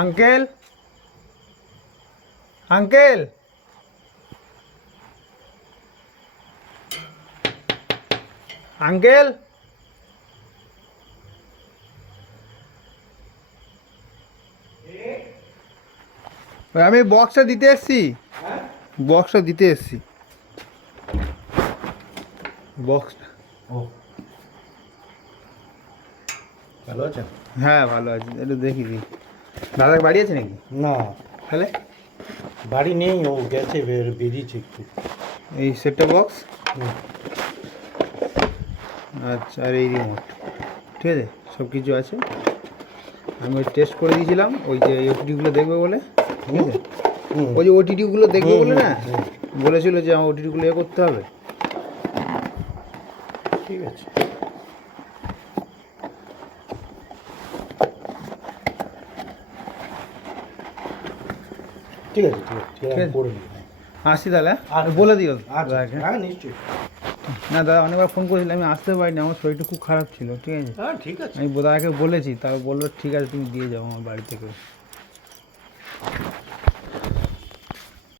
Uncle uncle uncle আমি বক্সটা দিতে এসছি, বক্সটা দিতে এসছি, বক্সটা। ও ভালো আছেন? হ্যাঁ ভালো আছি, একটু দেখি দিই। দাদার বাড়ি আছে নাকি? না, তাহলে বাড়ি নেই, ও গেছে, বেরিয়েছে একটু। এই সেটটা বক্স, হুম। আচ্ছা, আর এই রিমোট, ঠিক আছে, সব কিছু আছে। আমি ওই টেস্ট করে দিয়েছিলাম, ওই যে ওটিটিগুলো দেখবে বলে, ঠিক আছে, হুম। ওই যে ওটিটিগুলো দেখবে বলে না, হুম। বলেছিল যে আমার ওটিটিগুলো করতে হবে। ঠিক আছে, ঠিক আছে, ঠিক আছে, ঠিক আছে, আছে। করে নিই। আসছি তাহলে, আচ্ছা। বলে দিও আচ্ছা, দাদাকে। হ্যাঁ নিশ্চয়ই। না দাদা অনেকবার ফোন করেছিলাম, আমি আসতে পারিনি, আমার শরীরটা খুব খারাপ ছিল, ঠিক আছে। হ্যাঁ ঠিক আছে। আমি দাদাকে বলেছি, তারপর বললো ঠিক আছে তুমি দিয়ে যাও আমার বাড়ি থেকে।